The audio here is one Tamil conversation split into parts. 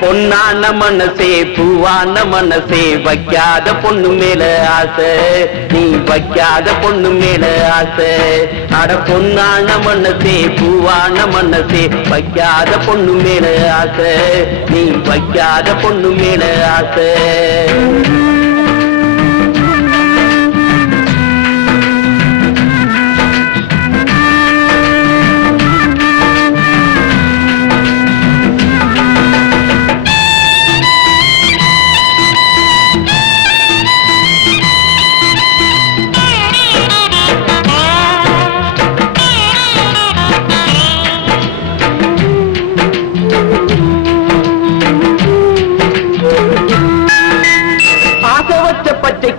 பொன்னான மனசே பூவான மனசே வைக்காத பொண்ணு மேல ஆசை நீ வைக்காத பொண்ணு மேல ஆசை அட பொன்னான மனசே பூவான மனசே வைக்காத பொண்ணு மேல ஆசை நீ வைக்காத பொண்ணு மேல ஆசை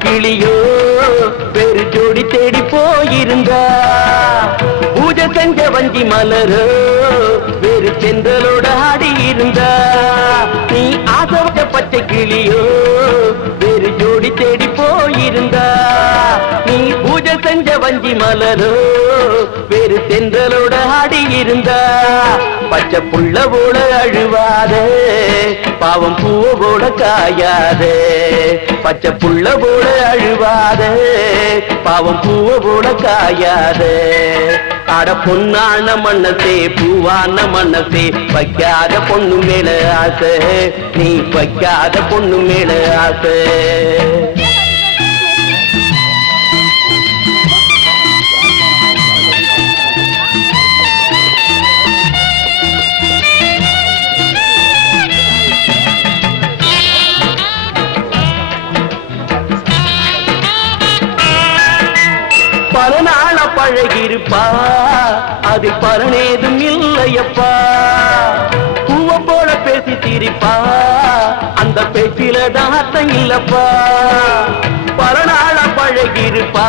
கிளியோ பெரு ஜோடி தேடி போயிருந்தா பூஜை செஞ்ச வஞ்சி மலரோ வேறு செந்தலோட ஆடி இருந்தா நீ ஆசைப்பட்ட பச்சை கிளியோ வேறு ஜோடி தேடி போயிருந்தா நீ பூஜை செஞ்ச வஞ்சி மலரோ வேறு செந்தலோட ஆடி இருந்தா பச்சை புள்ள போல அழுவாதே பாவம் பூவ போல காயாதே பச்சை புள்ள போல அழுவாதே பாவம் பூவ போல காயாதே அட பொன்னான மனசே பூவான மனசே வைக்காத பொண்ணு மேல ஆசை நீ வைக்காத பொண்ணு மேல ஆசை பல நாள பழகிருப்பா அது பலனேதும் இல்லையப்பா பேசி சிரிப்பா அந்த பேச்சில தான் அர்த்தம் இல்லப்பா பல நாள பழகிருப்பா